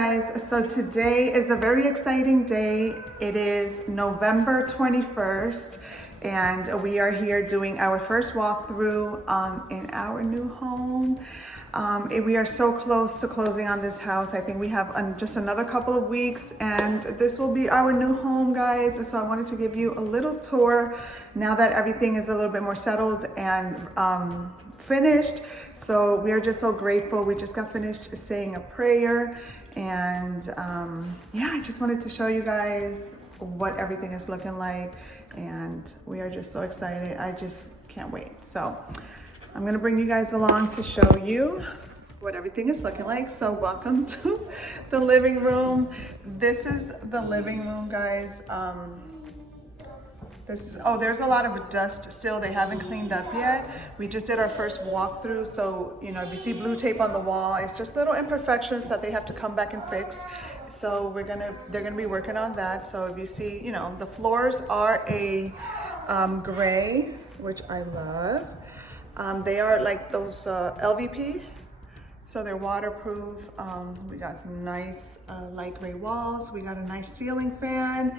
guys, so today is a very exciting day. It is November 21st and we are here doing our first walkthrough in our new home. We are so close to closing on this house. I think we have just another couple of weeks and this will be our new home, guys. So I wanted to give you a little tour now that everything is a little bit more settled and finished. So we are just so grateful. We just got finished saying a prayer and yeah, I just wanted to show you guys what everything is looking like and we are just so excited. I just can't wait. So I'm gonna bring you guys along to show you what everything is looking like. So welcome to the living room. This is the living room, guys. There's a lot of dust still. They haven't cleaned up yet. We just did our first walkthrough. So, you know, if you see blue tape on the wall, it's just little imperfections that they have to come back and fix. So they're gonna be working on that. So if you see, you know, the floors are a gray, which I love. They are like those LVP. So they're waterproof. We got some nice light gray walls. We got a nice ceiling fan.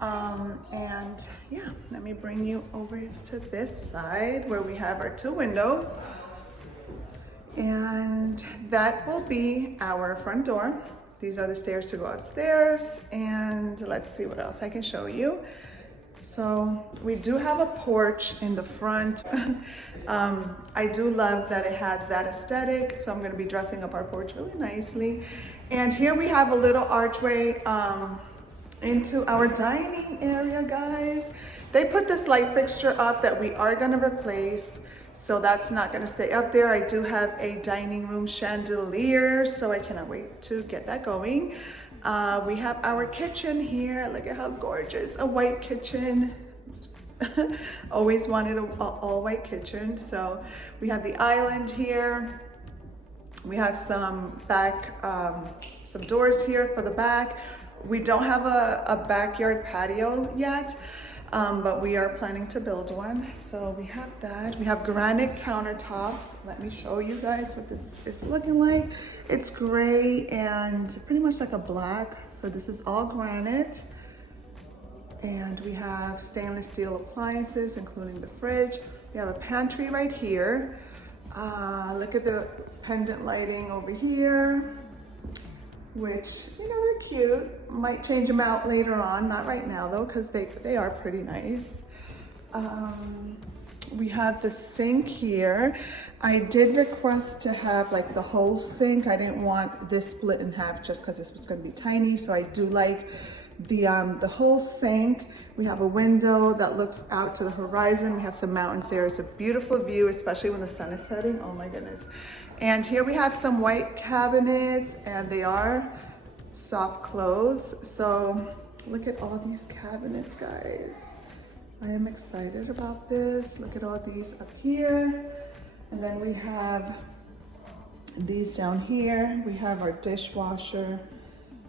And yeah, let me bring you over to this side where we have our two windows. And that will be our front door. These are the stairs to go upstairs. And let's see what else I can show you. So we do have a porch in the front. I do love that it has that aesthetic. So I'm gonna be dressing up our porch really nicely. And here we have a little archway into our dining area, guys. They put this light fixture up that we are gonna replace. So that's not gonna stay up there. I do have a dining room chandelier, so I cannot wait to get that going. We have our kitchen here. Look at how gorgeous, a white kitchen. Always wanted an all white kitchen. So we have the island here. We have some some doors here for the back. We don't have a backyard patio yet, but we are planning to build one. So we have that. We have granite countertops. Let me show you guys what this is looking like. It's gray and pretty much like a black. So this is all granite. And we have stainless steel appliances, including the fridge. We have a pantry right here. Look at the pendant lighting over here, which, you know, they're cute. Might change them out later on, not right now though, because they are pretty nice. We have the sink here. I did request to have like the whole sink. I didn't want this split in half just because this was going to be tiny. So I do like the whole sink. We have a window that looks out to the horizon. We have some mountains there. It's a beautiful view, especially when the sun is setting. Oh my goodness. And here we have some white cabinets and they are soft close. So look at all these cabinets, guys. I am excited about this. Look at all these up here. And then we have these down here. We have our dishwasher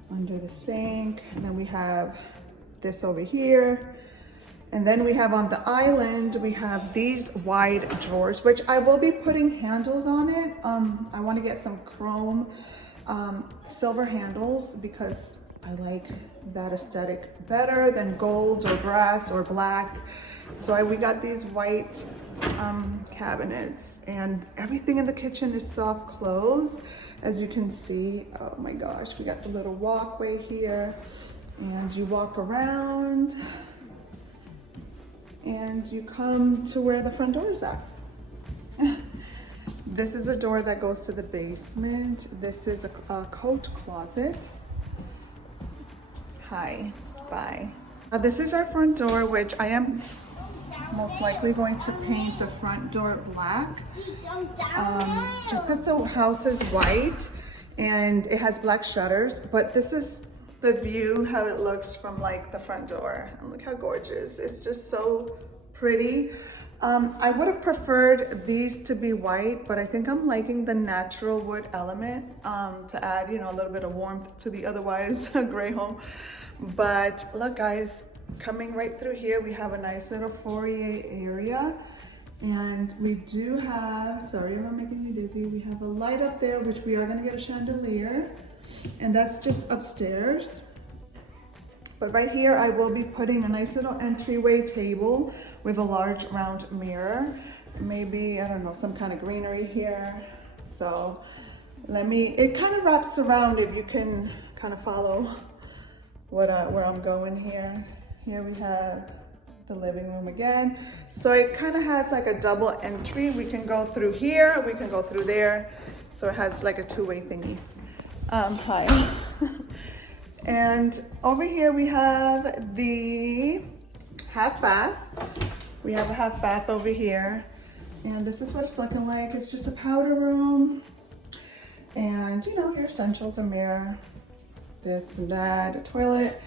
under the sink. And then we have this over here. And then we have on the island, we have these wide drawers, which I will be putting handles on it. I want to get some chrome silver handles because I like that aesthetic better than gold or brass or black. So we got these white cabinets and everything in the kitchen is soft close. As you can see, oh my gosh, we got the little walkway here and you walk around and you come to where the front door is at. This is a door that goes to the basement. This is a coat closet. Hi, bye. This is our front door, which I am most likely going to paint the front door black. Just because the house is white and it has black shutters, but this is the view, how it looks from like the front door. And look how gorgeous. It's just so pretty. I would have preferred these to be white, but I think I'm liking the natural wood element to add, you know, a little bit of warmth to the otherwise gray home. But look, guys, coming right through here, we have a nice little foyer area. And we do have, sorry if I'm making you dizzy, we have a light up there, which we are gonna get a chandelier. And that's just upstairs. But right here, I will be putting a nice little entryway table with a large round mirror. Maybe, I don't know, some kind of greenery here. So it kind of wraps around if you can kind of follow where I'm going here. Here we have the living room again. So it kind of has like a double entry. We can go through here, we can go through there. So it has like a two-way thingy. Hi. And over here we have the half bath. We have a half bath over here. And this is what it's looking like. It's just a powder room. And you know, your essentials, a mirror, this and that, a toilet.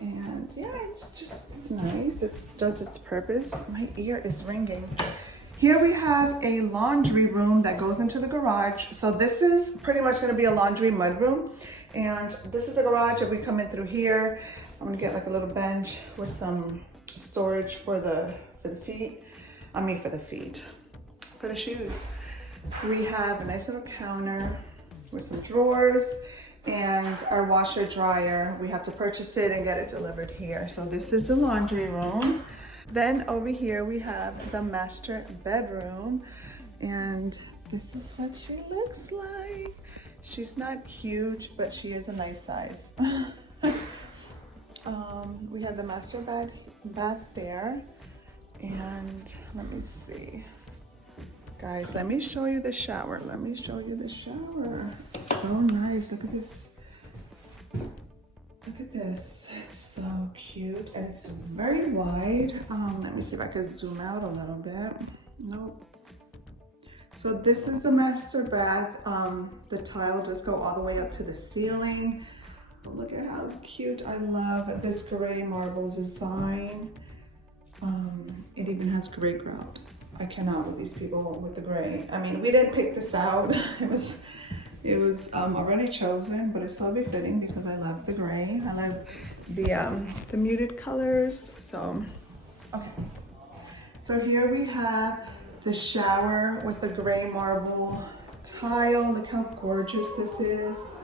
And yeah, it's nice. It does its purpose. My ear is ringing. Here we have a laundry room that goes into the garage. So this is pretty much gonna be a laundry mud room. And this is the garage. If we come in through here, I'm gonna get like a little bench with some storage for the feet. I mean, for the shoes. We have a nice little counter with some drawers and our washer dryer. We have to purchase it and get it delivered here. So this is the laundry room. Then over here we have the master bedroom, and this is what she looks like. She's not huge, but she is a nice size. We have the master bath there, and let me see. Guys, let me show you the shower. Let me show you the shower. It's so nice. Look at this. Look at this. It's so cute, and it's very wide. Let me see if I can zoom out a little bit. Nope. So this is the master bath. The tile does go all the way up to the ceiling. But look at how cute. I love this gray marble design. It even has gray grout. I cannot with these people with the gray. I mean, we didn't pick this out. It was already chosen, but it's so befitting because I love the gray. I love the muted colors. So, okay. So here we have the shower with the gray marble tile. Look how gorgeous this is.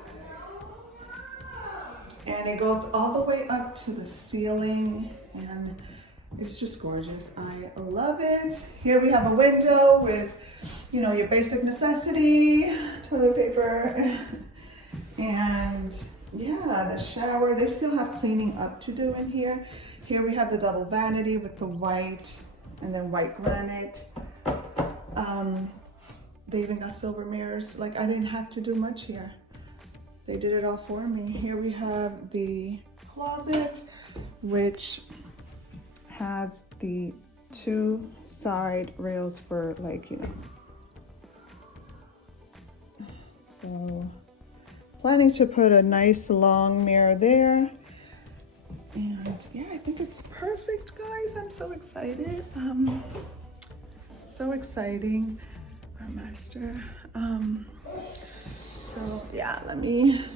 And it goes all the way up to the ceiling, and it's just gorgeous. I love it. Here we have a window with, you know, your basic necessity, toilet paper. And yeah, the shower. They still have cleaning up to do in here. Here we have the double vanity with the white and then white granite. They even got silver mirrors. Like, I didn't have to do much here. They did it all for me. Here we have the closet, which has the two side rails for, like, you know. So planning to put a nice long mirror there. And yeah, I think it's perfect, guys. I'm so excited. So exciting. Our master. So yeah,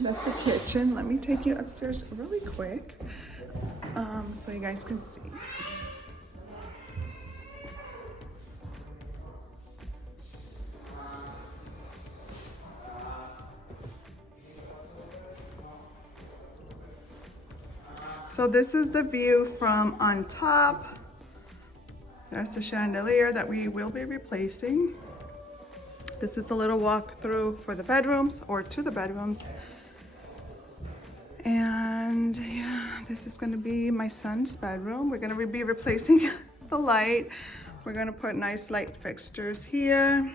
that's the kitchen. Let me take you upstairs really quick, so you guys can see. So this is the view from on top. There's the chandelier that we will be replacing. This is a little walkthrough for the bedrooms, or to the bedrooms. And yeah, this is gonna be my son's bedroom. We're gonna be replacing the light. We're gonna put nice light fixtures here.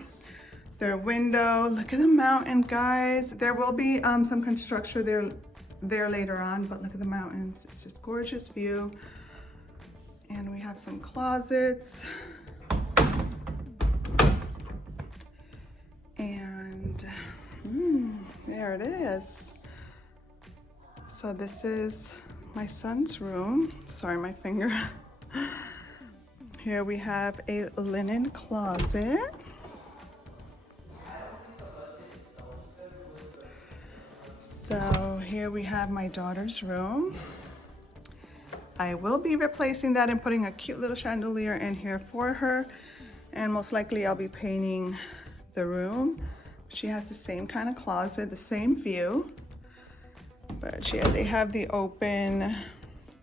Their window, look at the mountain, guys. There will be some construction there later on, but look at the mountains. It's just gorgeous view. And we have some closets. And there it is. So this is my son's room. Sorry, my finger. Here we have a linen closet. So here we have my daughter's room. I will be replacing that and putting a cute little chandelier in here for her. And most likely I'll be painting the room. She has the same kind of closet, the same view. But yeah, they have the open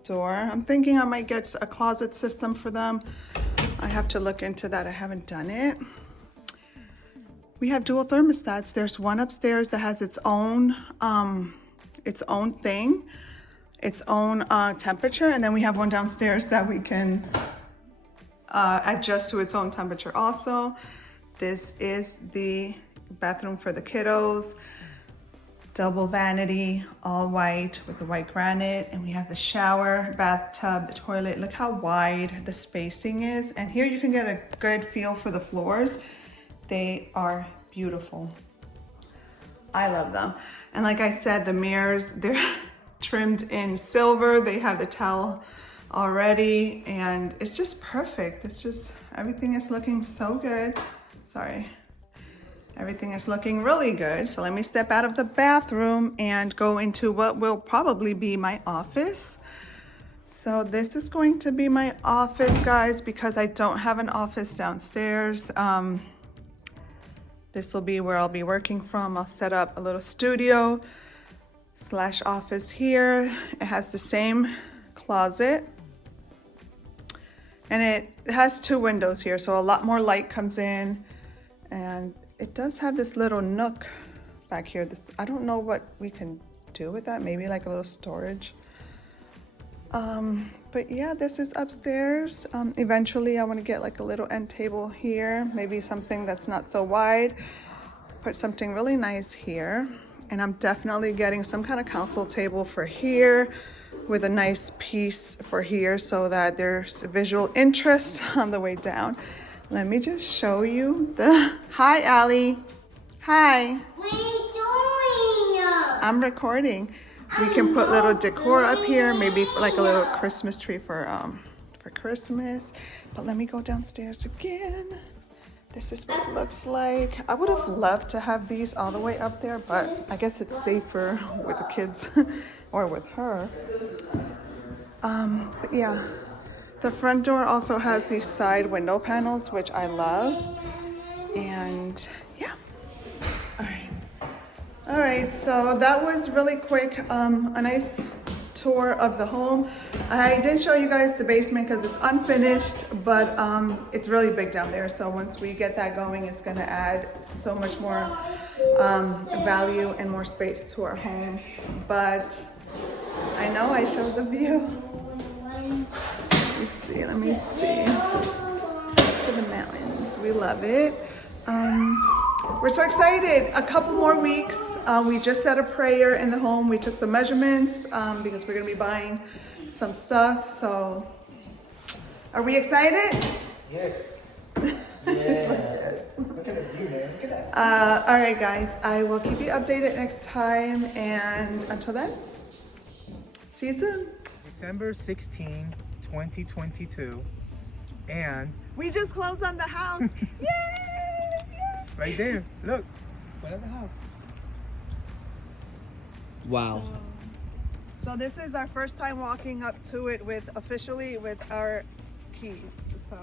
door. I'm thinking I might get a closet system for them. I have to look into that. I haven't done it. We have dual thermostats. There's one upstairs that has its own thing, its own temperature, and then we have one downstairs that we can adjust to its own temperature also. This is the bathroom for the kiddos. Double vanity, all white with the white granite, and we have the shower, bathtub, the toilet. Look how wide the spacing is, and here you can get a good feel for the floors. They are beautiful. I love them. And like I said, the mirrors, they're trimmed in silver. They have the towel already, and it's just perfect. It's just, everything is looking so good. Sorry. Everything is looking really good. So let me step out of the bathroom and go into what will probably be my office. So this is going to be my office, guys, because I don't have an office downstairs. This will be where I'll be working from. I'll set up a little studio / office here. It has the same closet. And it has 2 windows here, so a lot more light comes in. And it does have this little nook back here. I don't know what we can do with that. Maybe like a little storage. But yeah, this is upstairs. Eventually I want to get like a little end table here. Maybe something that's not so wide. Put something really nice here. And I'm definitely getting some kind of console table for here with a nice piece for here so that there's visual interest on the way down. Let me just show you the... Hi, Allie. Hi. What are you doing? I'm recording. We can put little decor up here, maybe like a little Christmas tree for Christmas. But let me go downstairs again. This is what it looks like. I would have loved to have these all the way up there, but I guess it's safer with the kids or with her. But yeah. The front door also has these side window panels, which I love. And yeah. All right, so that was really quick. A nice tour of the home. I didn't show you guys the basement because it's unfinished, but it's really big down there. So once we get that going, it's gonna add so much more value and more space to our home. But I know I showed the view. Let me see. Look at the mountains. We love it. We're so excited. A couple more weeks. We just said a prayer in the home. We took some measurements because we're going to be buying some stuff. So, are we excited? Yes. Yes. Look at the view, man. Look at that. All right, guys. I will keep you updated next time. And until then, see you soon. December 16, 2022. And we just closed on the house. Yay! right there, look, front of the house. Wow. So this is our first time walking up to it officially with our keys. So